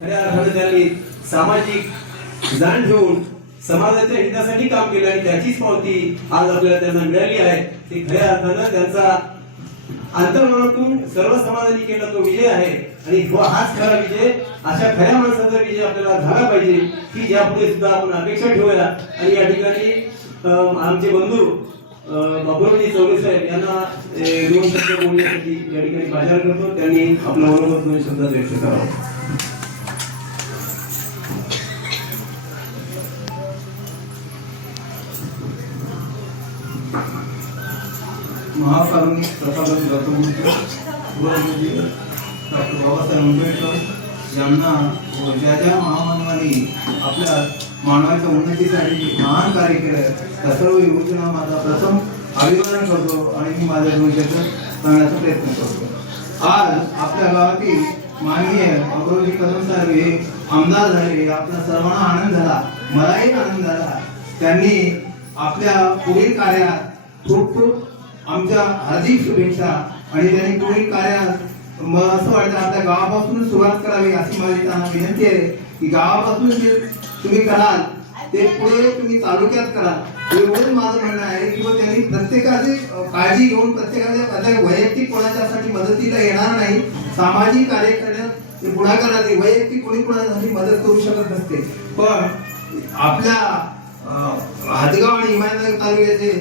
खऱ्या अर्थाने त्यांनी सामाजिक जाण ठेवून समाजाच्या हितासाठी काम केलं आणि त्याचीच पावती आज आपल्याला त्यांना मिळाली आहे। ती खऱ्या अर्थानं त्यांचा अंतर्मनातून सर्व समाजाने केला तो विजय आहे आणि हाच खरा विजय, अशा खऱ्या माणसाचा विजय आपल्याला झाला पाहिजे की ज्यापुढे सुद्धा आपण अपेक्षा ठेवूया। आणि या ठिकाणी आमचे बंधू बाबुरावजी चौरे साहेब यांना दोन शब्द बोलण्यासाठी या ठिकाणी बाजार करतो, त्यांनी आपलं मनोगत दोन शब्दात व्यक्त करावं। महाकारुणिक प्रसाद डॉक्टर बाबासाहेब आंबेडकर यांना ज्या ज्या महामानवांनी आपल्या मानवाच्या उन्नतीसाठी महान कार्य केलं त्या सर्व योजना माझा प्रथम अभिवादन करतो आणि मी माझ्या भविष्यात करण्याचा प्रयत्न करतो। आज आपल्या गावातील माननीय बाबुरावजी कदम साहेब हे आमदार झाले, आपल्या सर्वांना आनंद झाला, मलाही आनंद झाला। त्यांनी आपल्या पुढील कार्यात खूप खूप आमच्या हार्दिक शुभेच्छा आणि त्यांनी पुढील कार्यात मला असं वाटतं आपल्या गावापासून सुरुवात करावी अशी माझी त्यांना विनंती आहे की गावापासून जे तुम्ही कराल ते पुढे तुम्ही तालुक्यात कराल एवढं माझं म्हणणं आहे। किंवा त्यांनी प्रत्येकाची काळजी घेऊन प्रत्येकाच्या वैयक्तिक कोणाच्यासाठी मदतीला येणार नाही, सामाजिक कार्य करण्यात पुढाकारात वैयक्तिक कोणी कोणासाठी मदत करू शकत नसते, पण आपल्या हदगाव आणि इमाननगर तालुक्याचे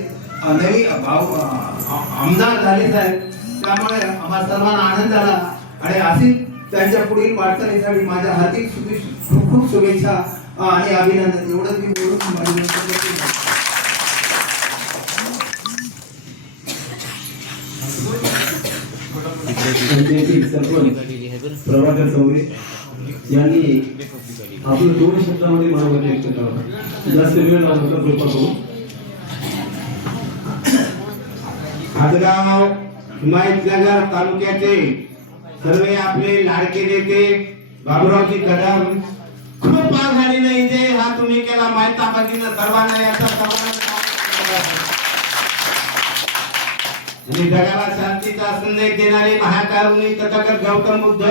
नवी आमदार झाले साहेब, त्यामुळे आम्हाला सर्वांना आनंद झाला आणि अशीच त्यांच्या पुढील वाटचालीसाठी माझ्या हार्दिक खूप खूप शुभेच्छा आणि अभिनंदन। एवढंच मी बोलून प्रभाकर चौरे यांनी आपलं दोन शब्दामध्ये मनोगत व्यक्त करावं, जास्त वेळ लागतो कृपा करून। हदगाव हिमायतनगर तालुक्याचे सर्व आपले लाडके नेते बाबुरावजी कदम खूप आघाडीने इथे हा तुम्ही केला माहीत पद्धतीने सर्वांना याचा आणि जगाला शांतीचा संदेश देणारे महाकारुणी तथागत गौतम बुद्ध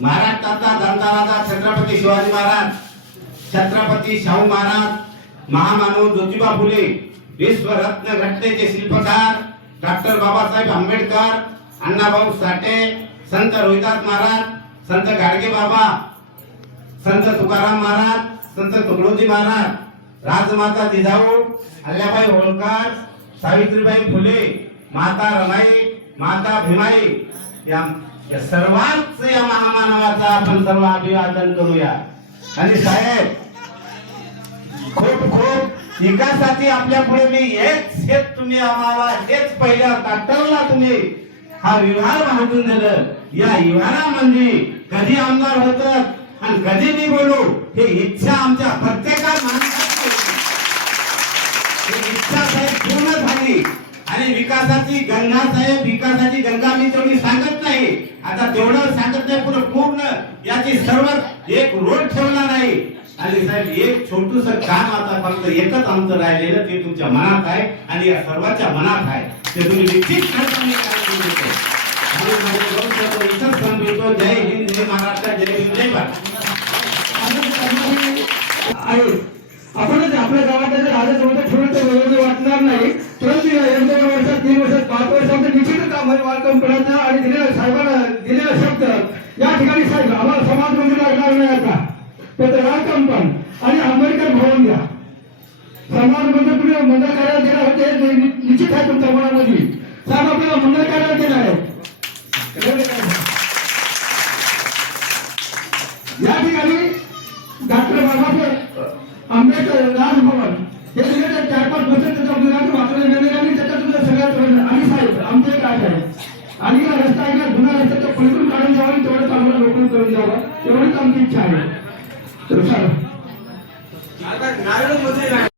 महाराष्ट्राचा दंताराजा छत्रपती शिवाजी महाराज, छत्रपती शाहू महाराज, महामानव ज्योतिबा फुले, विश्वरत्न घटनेचे शिल्पकार डॉक्टर बाबासाहेब आंबेडकर, अण्णाभाऊ साठे, संत रोहिदास महाराज, संत गाडगे बाबा, संत तुकाराम महाराज, संत तुकडोजी महाराज, राजमाता जिजाऊ, अल्लाबाई होळकर, सावित्रीबाई फुले, माता रमाई, माता भीमाई या सर्वांच या महामानवाचा आपण सर्व अभिवादन करूया। आणि साहेब खूप खूप विकासाची आपल्या पुढे मी हेच तुम्ही आम्हाला हेच पहिल्या डॉक्टरला तुम्ही हा विहार बांधून दिलं। या विहारामध्ये कधी आमदार होतात आणि कधी मी बोलू हे इच्छा आमच्या प्रत्येका माणसाची इच्छा साहेब पूर्ण झाली आणि विकासाची गंगा साहेब, विकासाची गंगा मी तेवढी सांगत नाही, आता तेवढं सांगत नाही, पूर्ण याची सर्व एक रोड ठेवला नाही। आणि साहेब एक छोटूस काम आता फक्त एकच आमचं राहिलेलं ते तुमच्या मनात आहे आणि या सर्वांच्या मनात आहे, ते तुम्ही निश्चित जय हिंद, जय महाराष्ट्र, जय हिंद, जय भारत। आपणच आपल्या गावात राजा जवळ ठेवलं तर वेगळं वाटणार नाही, परंतु 1-2 वर्षात 3 वर्षात 5 वर्षात निश्चित काम करायचं आणि दिलेला साहेबांना दिलेला शब्द या ठिकाणी साहेब आम्हाला समाज मंदिर लागणार नाही आता पत्रकार पण आणि आंबेडकर भवन द्या समाज मंदिर तुम्ही मंडळ कार्यालय देणार होते निश्चित आहे तुमच्या मनामध्ये साहेब आपल्याला मंडळ कार्यालय देणार आहे। या ठिकाणी डॉक्टर बाबासाहेब आंबेडकर राजभवन हे सगळे 4-5 वर्ष त्याच्या मुलांना वाचवले गेले आणि त्याच्यात तुमच्या सगळ्यात आणि साहेब आमचे काय आहे आणि हा रस्ता आहे ना जुना रस्ता पलीकडून काढून जावा आणि तेवढं चांगलं लोकल करून जावं एवढीच आमची इच्छा आहे। तर साहेब